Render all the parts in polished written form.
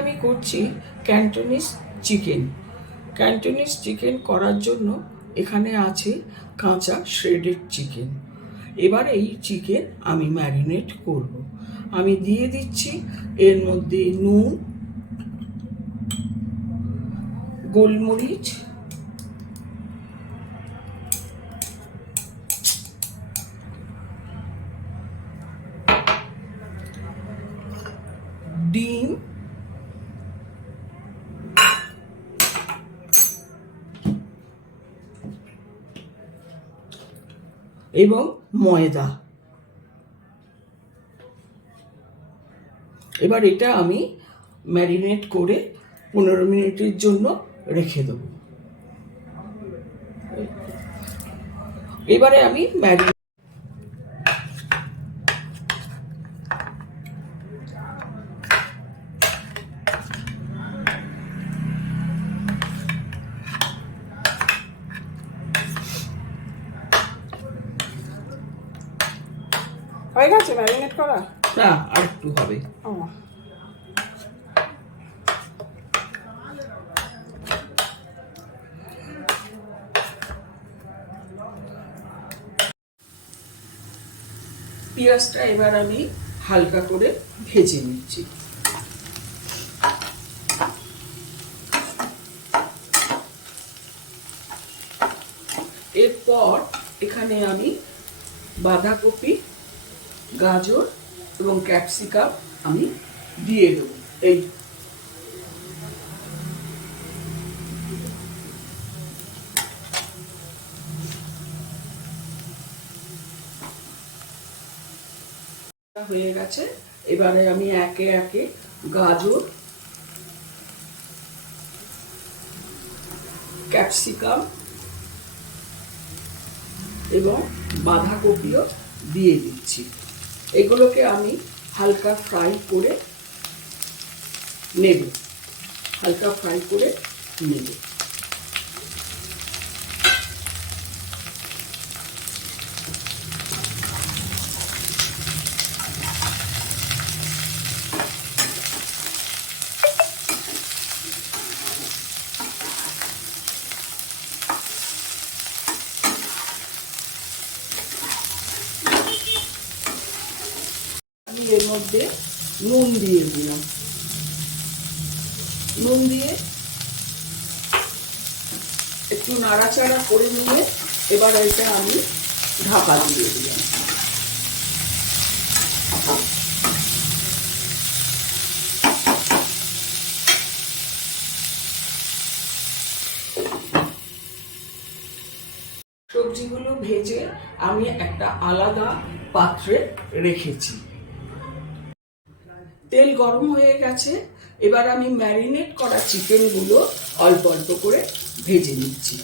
আমি করছি Cantonese chicken. Cantonese chicken করার জন্য এখানে আছে কাঁচা শ্রেডেড চিকেন। এবার এই চিকেন আমি ম্যারিনেট করব। আমি দিয়ে দিচ্ছি এর মধ্যে নুন, গোলমরিচ, ডিম, এবং ময়দা। এবার এটা আমি ম্যারিনেট করে 15 মিনিটের জন্য রেখে দেবো। এবারে আমি হয়ে গেছে ম্যারিনেট করা? না, আর একটু হবে। পেঁয়াজটা এবার আমি হালকা করে ভেজে নিচ্ছি। এরপর এখানে আমি বাঁধাকপি, গাজর এবং ক্যাপসিকাম আমি দিয়ে দেবো। এই হয়ে গেছে। এবারে আমি একে একে গাজর, ক্যাপসিকাম এবং বাঁধাকপিও দিয়ে দিচ্ছি। এগুলোকে আমি হালকা ফ্রাই করে নেব। আমি এর মধ্যে নুন দিয়ে দিলাম। নুন দিয়ে একটু নাড়াচাড়া করে নিয়ে এবার এটা আমি ঢাকা দিয়ে দিলাম। সবজিগুলো ভেজে আমি একটা আলাদা পাত্রে রেখেছি। তেল গরম হয়ে গেছে। এবার আমি ম্যারিনেট করা চিকেনগুলো অল্প অল্প করে ভেজে নিচ্ছি।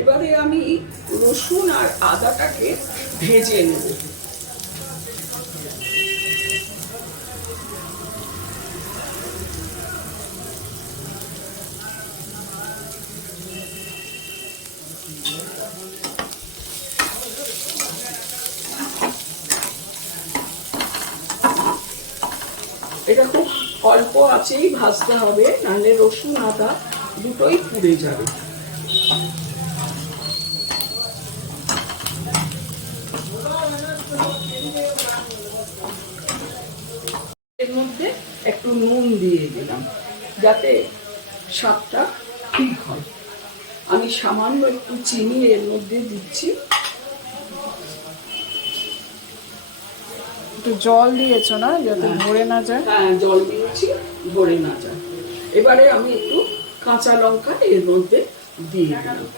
এবারে আমি রসুন আর আদাটাকে ভেজে নেব। এটা খুব অল্প আঁচেই ভাজতে হবে, নাহলে রসুন আদা দুটোই পুড়ে যাবে। এর মধ্যে একটু নুন দিয়ে দিলাম যাতে স্বাদটা ঠিক হয়। আমি সামান্য একটু চিনি এর মধ্যে দিচ্ছি। একটু জল দিয়েছো না, যাতে ধরে না যায়? হ্যাঁ, জল দিয়েছি, ধরে না যায়। এবারে আমি একটু কাঁচা লঙ্কা এর মধ্যে দিয়ে দিলাম।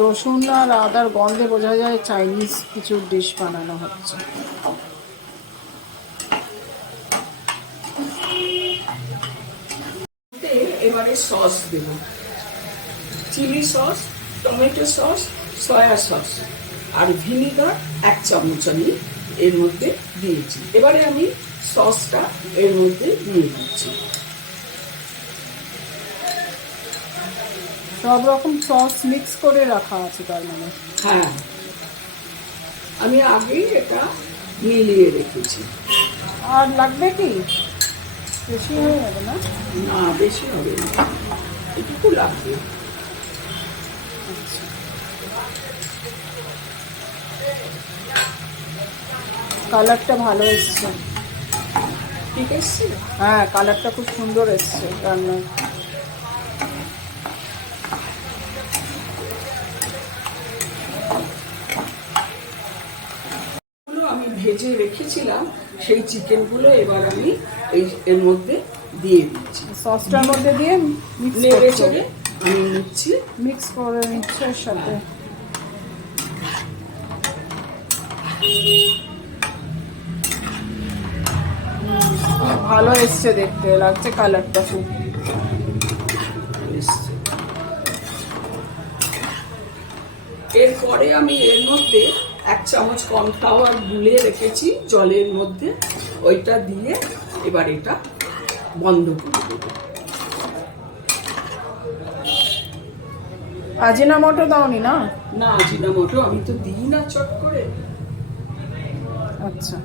রসুন আর আদার গন্ধে বোঝা যায় চাইনিজ কিছু ডিশ বানানো হচ্ছে। এবারে সস দেব, chilli sauce, tomato sauce, soya sauce আর ভিনিগার 1 চামচ আমি এর মধ্যে দিয়েছি। এবারে আমি সসটা এর মধ্যে দিয়ে দিচ্ছি। সব রকম সস মিক্স করে রাখা আছে তার মানে? হ্যাঁ, আমি আগেই এটা মিলিয়ে রেখেছি। আর লাগবে কি? বেশি হয়ে যাবে না? না, বেশি হবে না, এটুকু লাগবে। আচ্ছা, কালারটা ভালো এসছে। ঠিক আছে। হ্যাঁ, কালারটা খুব সুন্দর এসছে রান্নার। আমি ভেজে রেখেছিলাম সেই চিকেনগুলো এবার আমি এর মধ্যে দিয়ে দিচ্ছি। সসটার মধ্যে দিয়ে মিক্স নেড়ে করছো? চেড়ে আমি নিচ্ছি। মিক্স করে নিচ্ছে এর সাথে। ভালো এসছে, দেখতে লাগছে কালারটা খুব। এরপরে আমি এর মধ্যে 1 চামচ কর্নফ্লাওয়ার গুলে রেখেছি জলের মধ্যে, ওইটা দিয়ে এবার এটা বন্ধ করে দেবো। আজিনামোটো দাওনি না? না, আজিনামোটো আমি তো দিই না চট করে। আচ্ছা,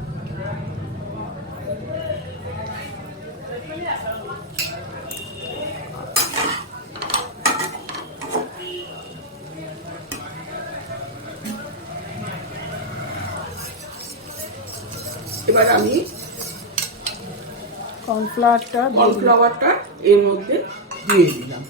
এবার আমি কর্নফ্লাওয়ারটা এর মধ্যে দিয়ে দিলাম।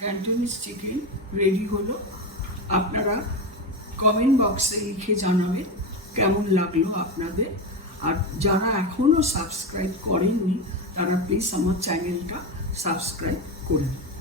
ক্যান্টনিজ চিকেন রেডি হলো। আপনারা কমেন্ট বক্সে লিখে জানাবেন কেমন লাগলো আপনাদের। আর যারা এখনও সাবস্ক্রাইব করেননি তারা প্লিজ আমার চ্যানেলটা সাবস্ক্রাইব করে দিন।